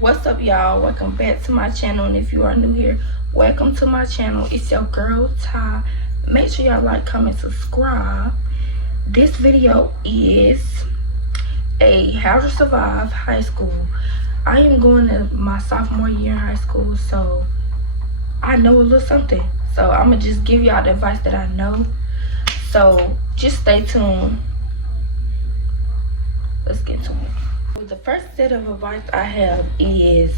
What's up, y'all? Welcome back to my channel, and if you are new here, welcome to my channel. It's your girl Ty. Make sure y'all like, comment, subscribe. This video is a how to survive high school. I am going to my sophomore year in high school, so I know a little something. So I'm gonna just give y'all the advice that I know. So just stay tuned. Let's get to it. The first set of advice I have is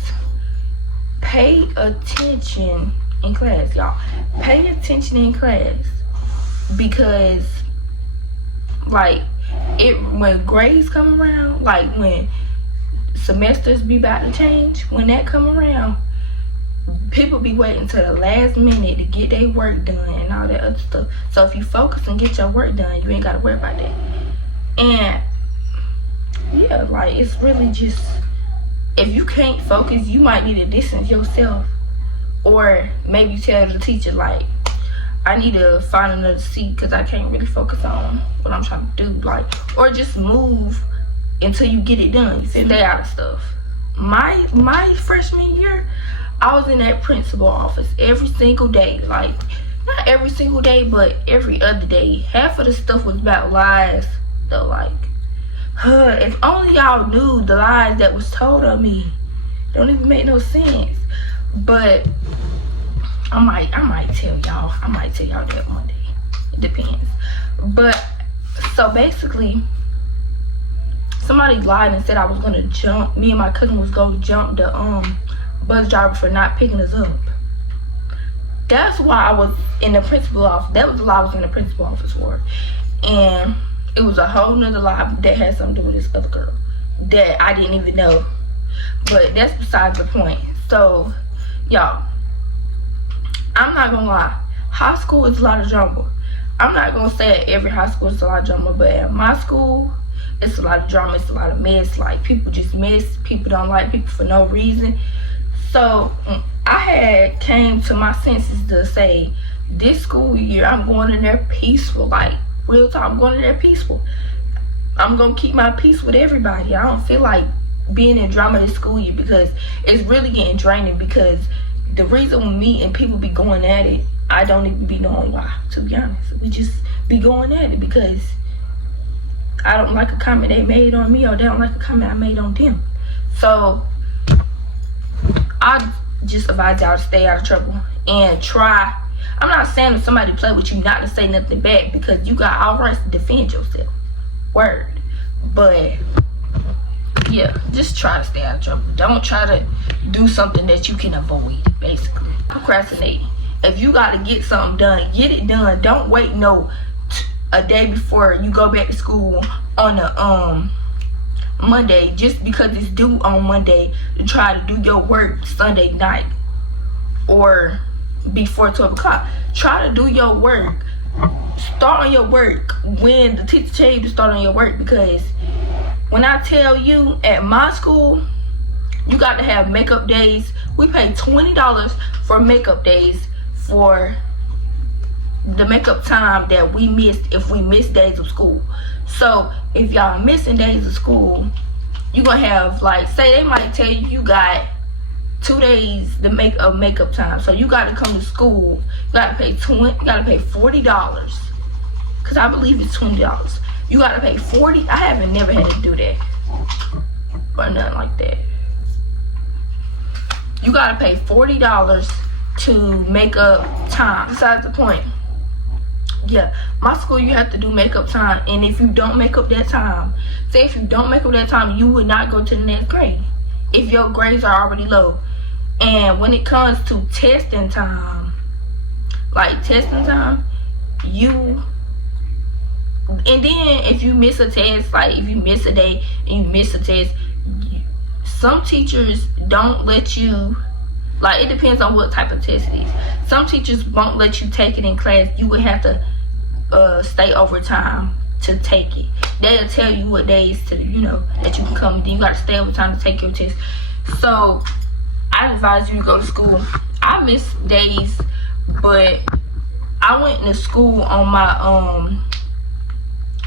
pay attention in class, y'all. Pay attention in class, because like when grades come around, like when semesters be about to change, when that come around, people be waiting till the last minute to get their work done and all that other stuff. So if you focus and get your work done, you ain't gotta worry about that. And yeah, like it's really just, if you can't focus, you might need to distance yourself, or maybe tell the teacher like, I need to find another seat because I can't really focus on what I'm trying to do, like, or just move until you get it done. You stay out of stuff. My freshman year, I was in that principal office every single day. Like, not every single day, but every other day. Half of the stuff was about lies, though. Like, if only y'all knew the lies that was told of me. Don't even make no sense. But I might tell y'all. I might tell y'all that one day. It depends. But so basically, somebody lied and said I was gonna jump. Me and my cousin was gonna jump the bus driver for not picking us up. That's why I was in the principal office. That was the lie I was in the principal office for. And it was a whole nother lie that had something to do with this other girl that I didn't even know. But that's besides the point. So, y'all, I'm not gonna lie. High school is a lot of drama. I'm not gonna say at every high school it's a lot of drama, but at my school, it's a lot of drama. It's a lot of mess. Like, people just mess. People don't like people for no reason. So, I had came to my senses to say, this school year, I'm going in there peaceful. Like, real talk, I'm going in there peaceful. I'm gonna keep my peace with everybody. I don't feel like being in drama this school year, because it's really getting draining. Because the reason when me and people be going at it, I don't even be knowing why, to be honest. We just be going at it because I don't like a comment they made on me, or they don't like a comment I made on them. So I just advise y'all to stay out of trouble and try. I'm not saying if somebody play with you not to say nothing back, because you got all rights to defend yourself. Word. But yeah, just try to stay out of trouble. Don't try to do something that you can avoid, basically. Procrastinate. If you got to get something done, get it done. Don't wait a day before you go back to school on a Monday, just because it's due on Monday, to try to do your work Sunday night or before 12 o'clock. Try to do your work. Start on your work when the teacher tell you to start on your work, because when I tell you, at my school, you got to have makeup days. We pay $20 for makeup days for the makeup time that we missed if we missed days of school. So if y'all missing days of school, you gonna have, like, say they might tell you you got 2 days to make a makeup time. So you got to come to school. You got to pay $40, because I believe it's $20. You got to pay $40. I haven't never had to do that or nothing like that. You got to pay $40 to make up time. Besides the point. Yeah, my school, you have to do makeup time, and if you don't make up that time, say if you don't make up that time, you would not go to the next grade if your grades are already low. And when it comes to testing time, and then if you miss a test, like if you miss a day and you miss a test, some teachers don't let you, like, it depends on what type of test it is. Some teachers won't let you take it in class. You would have to stay overtime to take it. They'll tell you what days that you can come, and then you got to stay overtime to take your test. So I advise you to go to school. I miss days, but I went to school on my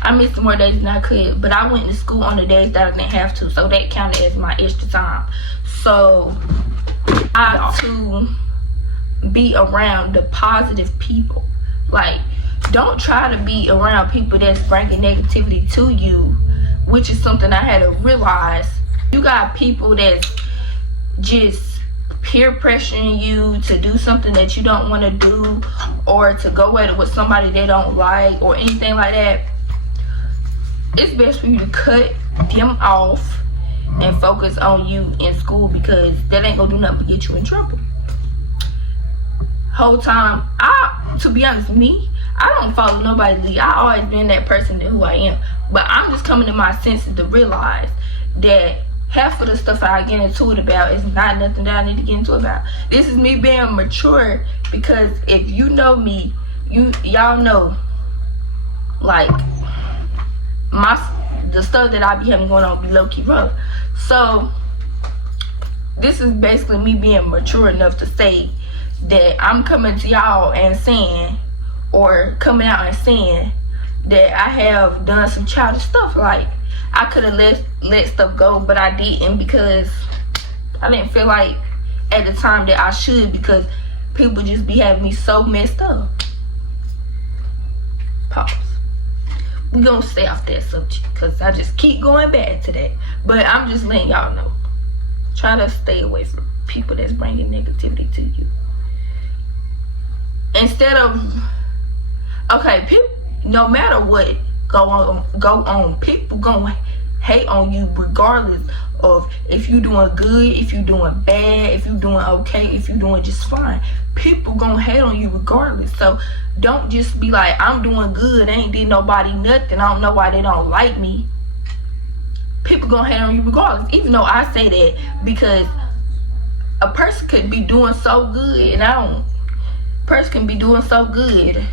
I missed more days than I could, but I went to school on the days that I didn't have to, so that counted as my extra time. So I have to be around the positive people. Like, don't try to be around people that's bringing negativity to you, which is something I had to realize. You got people that's just peer pressuring you to do something that you don't want to do, or to go at it with somebody they don't like, or anything like that. It's best for you to cut them off and focus on you in school, because that ain't gonna do nothing but get you in trouble. Whole time, to be honest, I don't follow nobody's lead. I always been that person who I am. But I'm just coming to my senses to realize that half of the stuff I get into it about is not nothing that I need to get into about. This is me being mature, because if you know me, y'all know, like, the stuff that I be having going on be low-key rough. So this is basically me being mature enough to say that I'm coming to y'all and saying, or coming out and saying, that I have done some childish stuff. Like, I could have let stuff go, but I didn't, because I didn't feel like at the time that I should, because people just be having me so messed up. Pause. We gonna stay off that subject, because I just keep going back to that. But I'm just letting y'all know, try to stay away from people that's bringing negativity to you. Instead of, okay, people, no matter what go on, people gonna hate on you regardless of if you doing good, if you doing bad, if you doing okay, if you doing just fine. People gonna hate on you regardless. So don't just be like, I'm doing good, I ain't did nobody nothing, I don't know why they don't like me. People gonna hate on you regardless. Even though I say that, because a person could be doing so good, and a person can be doing so good,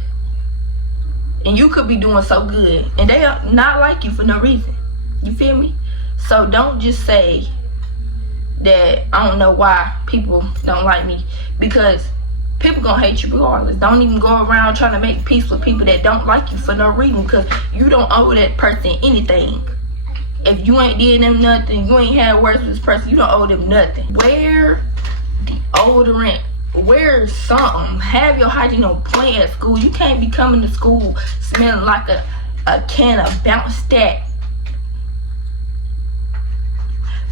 and you could be doing so good, and they are not like you for no reason. You feel me? So don't just say that I don't know why people don't like me, because people gonna hate you regardless. Don't even go around trying to make peace with people that don't like you for no reason, because you don't owe that person anything. If you ain't did them nothing, you ain't had words with this person, you don't owe them nothing. Wear deodorant. Wear something. Have your hygiene on point at school. You can't be coming to school smelling like a can of bounce stack,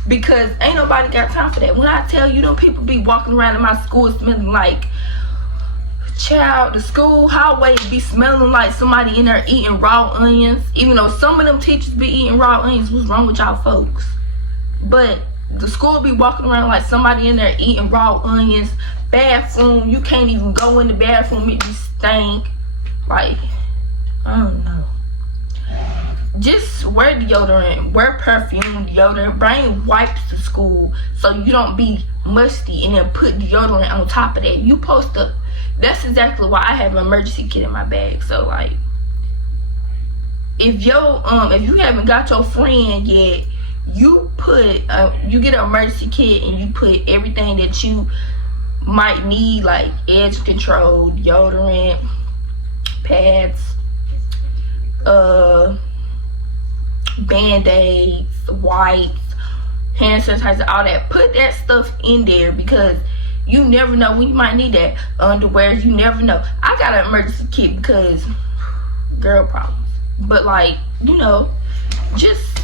because ain't nobody got time for that. When I tell you, them people be walking around in my school smelling like, child, the school hallway be smelling like somebody in there eating raw onions. Even though some of them teachers be eating raw onions, what's wrong with y'all folks? But the school be walking around like somebody in there eating raw onions. Bathroom, you can't even go in the bathroom, it be stink. Like, I don't know. Just wear deodorant, wear perfume, deodorant, bring wipes to school so you don't be musty, and then put deodorant on top of that. You post up. That's exactly why I have an emergency kit in my bag. So like, if you haven't got your friend yet, you you get an emergency kit and you put everything that you might need, like edge control, deodorant, pads, band-aids, wipes, hand sanitizer, all that. Put that stuff in there, because you never know when you might need that. Underwear, you never know. I got an emergency kit because girl problems, but like, you know, just,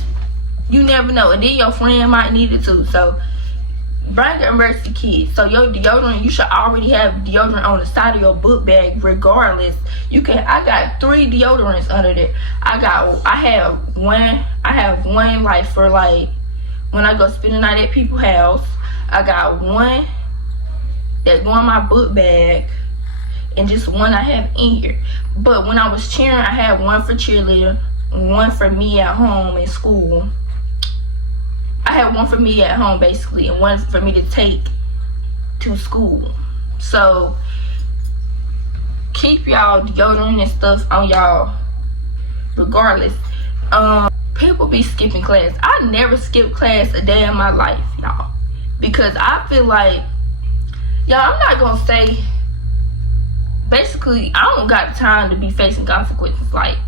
you never know. And then your friend might need it too. So bring an emergency kit. So your deodorant, you should already have deodorant on the side of your book bag regardless. I got 3 deodorants under there. I have one like for like when I go spend the night at people's house. I got one that go in my book bag, and just one I have in here. But when I was cheering, I had one for cheerleader, one for me at home in school. I had one for me at home basically, and one for me to take to school. So keep y'all deodorant and stuff on y'all regardless. People be skipping class. I never skip class a day in my life, y'all, because I feel like, y'all, I'm not gonna say, basically I don't got time to be facing consequences. Like,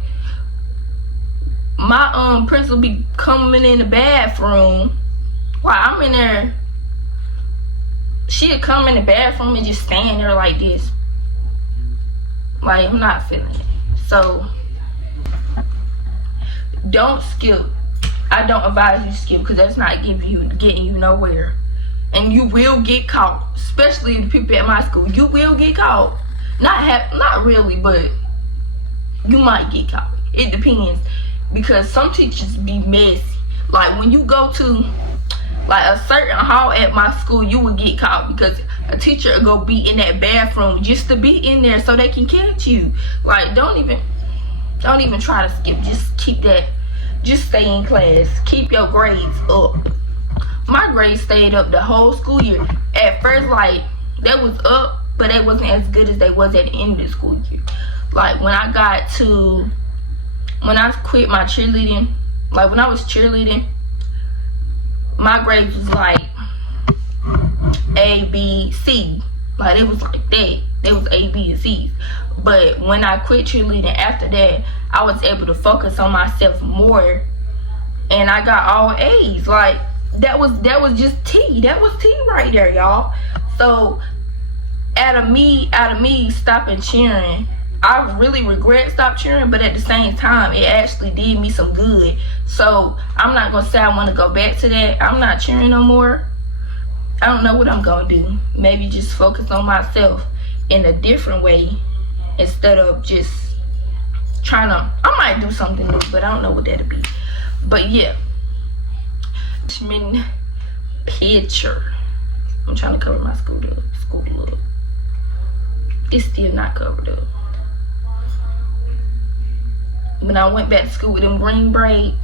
my principal be coming in the bathroom while I'm in there she'd come in the bathroom and just stand there like this. Like, I'm not feeling it. So, don't skip. I don't advise you to skip, because that's not getting you nowhere. And you will get caught, especially the people at my school. You will get caught. Not really, but you might get caught. It depends, because some teachers be messy. Like, when you go to like a certain hall at my school, you will get caught, because a teacher will go be in that bathroom just to be in there so they can catch you. Like, don't even try to skip. Just stay in class. Keep your grades up. My grades stayed up the whole school year. At first, like, they was up, but they wasn't as good as they was at the end of the school year. Like, when I quit my cheerleading, like when I was cheerleading, my grades was like A, B, C. Like, it was like that. They was A, B, and C's. But when I quit cheerleading after that, I was able to focus on myself more, and I got all A's. Like, that was just T. That was T right there, y'all. So out of me stopping cheering, I really regret stop cheering, but at the same time, it actually did me some good. So I'm not gonna say I want to go back to that. I'm not cheering no more. I don't know what I'm gonna do. Maybe just focus on myself in a different way, instead of just trying to. I might do something new, but I don't know what that'll be. But yeah, picture. I'm trying to cover my school look. It's still not covered up. When I went back to school with them green braids,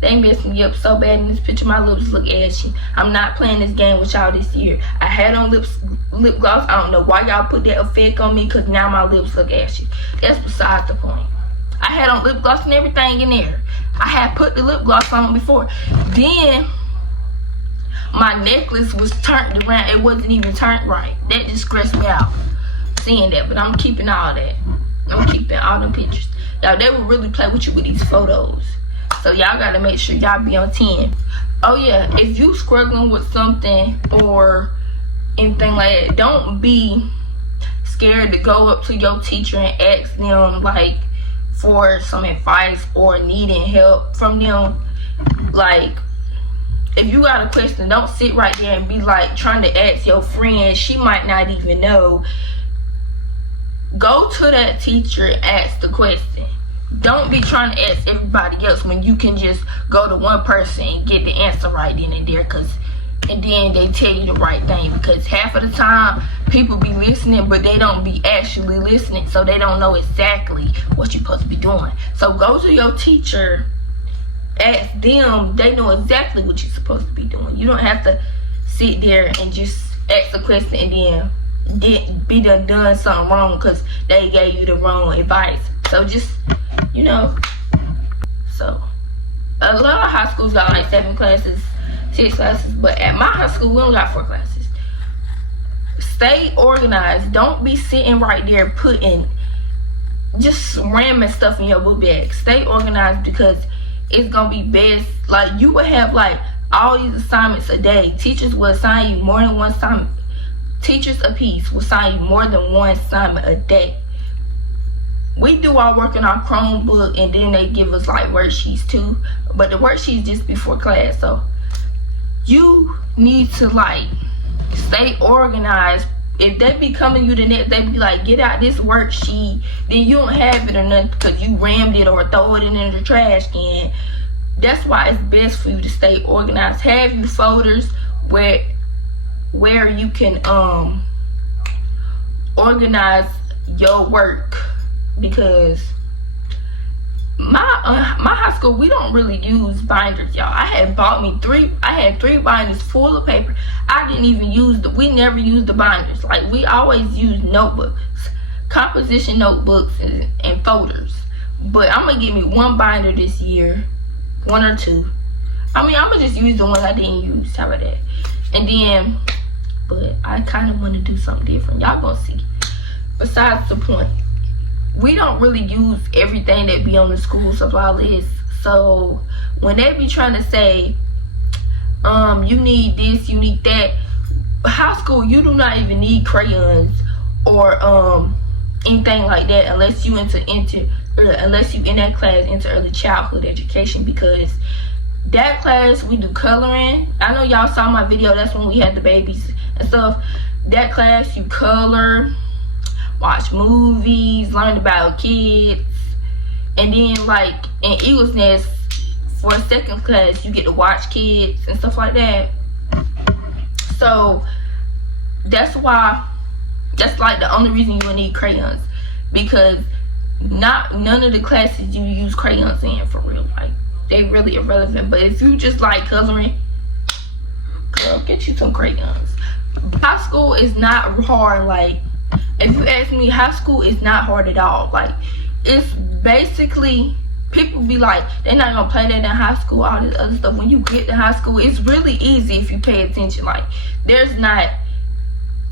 they messed me up so bad in this picture. My lips look ashy. I'm not playing this game with y'all this year. I had on lip gloss. I don't know why y'all put that effect on me, because now my lips look ashy. That's besides the point. I had on lip gloss and everything in there. I had put the lip gloss on before. Then my necklace was turned around. It wasn't even turned right. That just stressed me out seeing that. But I'm keeping all that. I'm keeping all the pictures. Y'all, they will really play with you with these photos. So y'all gotta make sure y'all be on 10. Oh yeah, if you struggling with something or anything like that, don't be scared to go up to your teacher and ask them like for some advice or needing help from them. Like, if you got a question, don't sit right there and be like trying to ask your friend. She might not even know. Go to that teacher and ask the question. Don't be trying to ask everybody else when you can just go to one person and get the answer right then and there, and then they tell you the right thing. Because half of the time, people be listening, but they don't be actually listening, so they don't know exactly what you're supposed to be doing. So go to your teacher, ask them. They know exactly what you're supposed to be doing. You don't have to sit there and just ask a question and then be done something wrong because they gave you the wrong advice. So just, so a lot of high schools got like 7 classes, 6 classes, but at my high school we only got 4 classes. Stay organized. Don't be sitting right there putting just ramming stuff in your book bag. Stay organized, because it's gonna be best. Like, you will have like all these assignments a day. Teachers will assign you more than one assignment. Teachers a piece will assign you more than one assignment a day. We do our work in our Chromebook, and then they give us like worksheets too, but the worksheets just before class. So you need to like stay organized. If they be coming you the next, they be like, get out this worksheet, then you don't have it or nothing because you rammed it or throw it in the trash can. That's why it's best for you to stay organized. Have you folders where you can organize your work, because my high school, we don't really use binders, y'all. I had 3 binders full of paper. I didn't even we never used the binders. Like, we always used notebooks, composition notebooks and folders. But I'm gonna give me 1 binder this year, 1 or 2. I'm gonna just use the ones I didn't use. How about that? And then, but I kind of want to do something different. Y'all gonna see. Besides the point, we don't really use everything that be on the school supply list. So when they be trying to say, you need this, you need that, high school, you do not even need crayons or anything like that unless you unless you in that class into early childhood education, because that class we do coloring. I know y'all saw my video, that's when we had the babies and stuff. That class you color, watch movies, learn about kids, and then like in Eagles Nest for a second class you get to watch kids and stuff like that. So that's like the only reason you need crayons, because none of the classes you use crayons in for real. Like, they really irrelevant. But if you just like coloring, girl, get you some crayons. High school is not hard. Like, if you ask me, high school is not hard at all. Like, it's basically, people be like, they're not gonna play that in high school, all this other stuff. When you get to high school, it's really easy if you pay attention. Like,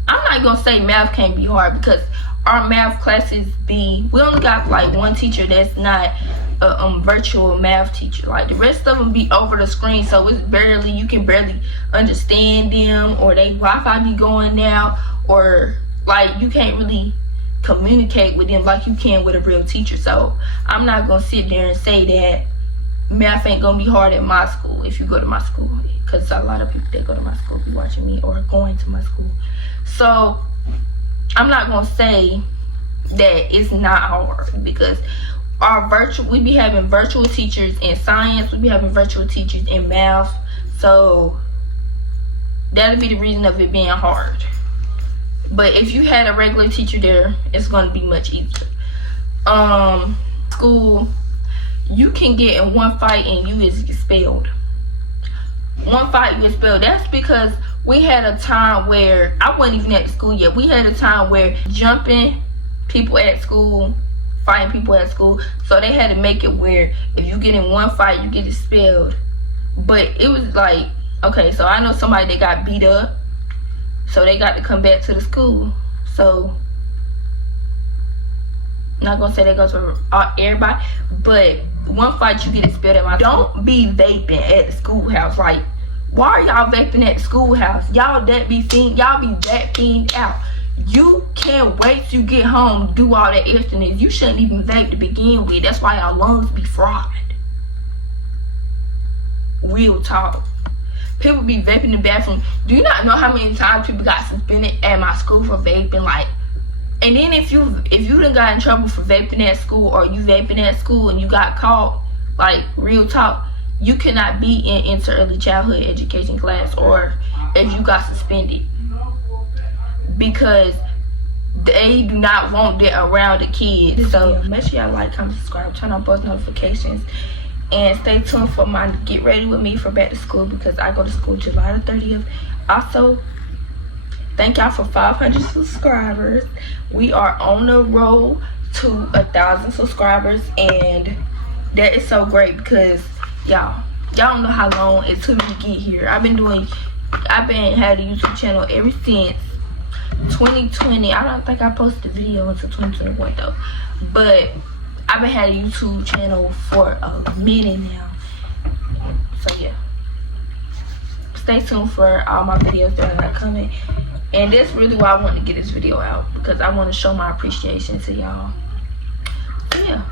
I'm not gonna say math can't be hard, because our math classes we only got like one teacher that's not a virtual math teacher. Like, the rest of them be over the screen, so it's you can barely understand them, or they Wi-Fi be going now, or like you can't really communicate with them like you can with a real teacher. So I'm not gonna sit there and say that math ain't gonna be hard at my school if you go to my school, because a lot of people that go to my school be watching me or going to my school. So I'm not gonna say that it's not hard, because we be having virtual teachers in science, we be having virtual teachers in math, so that'll be the reason of it being hard. But if you had a regular teacher there, it's gonna be much easier. School, you can get in one fight and you is expelled. One fight, you get expelled. That's because we had a time where, I wasn't even at the school yet, we had a time where jumping people at school, fighting people at school, so they had to make it where if you get in one fight, you get expelled. But it was like, okay, so I know somebody that got beat up, so they got to come back to the school. So I'm not gonna say they go to everybody, but one fight you get expelled at my school. Don't be vaping at the schoolhouse. Like, why are y'all vaping at the schoolhouse? Y'all be that fiend out. You can't wait till you get home to do all that extraness. You shouldn't even vape to begin with. That's why y'all lungs be fried. Real talk. People be vaping in the bathroom. Do you not know how many times people got suspended at my school for vaping? Like, and then if you done got in trouble for vaping at school, or you vaping at school and you got caught, like, real talk, you cannot be in early childhood education class, or if you got suspended, because they do not want that around the kids. So make sure y'all like, comment, subscribe, turn on post notifications, and stay tuned for my get ready with me for back to school, because I go to school July the 30th. Also, thank y'all for 500 subscribers. We are on the road to 1,000 subscribers, and that is so great, because y'all don't know how long it took me to get here. I've been had a YouTube channel ever since 2020. I don't think I posted a video until 2021 though, but I've been had a YouTube channel for a minute now. So yeah, stay tuned for all my videos that are coming, and that's really why I want to get this video out, because I want to show my appreciation to y'all. So yeah.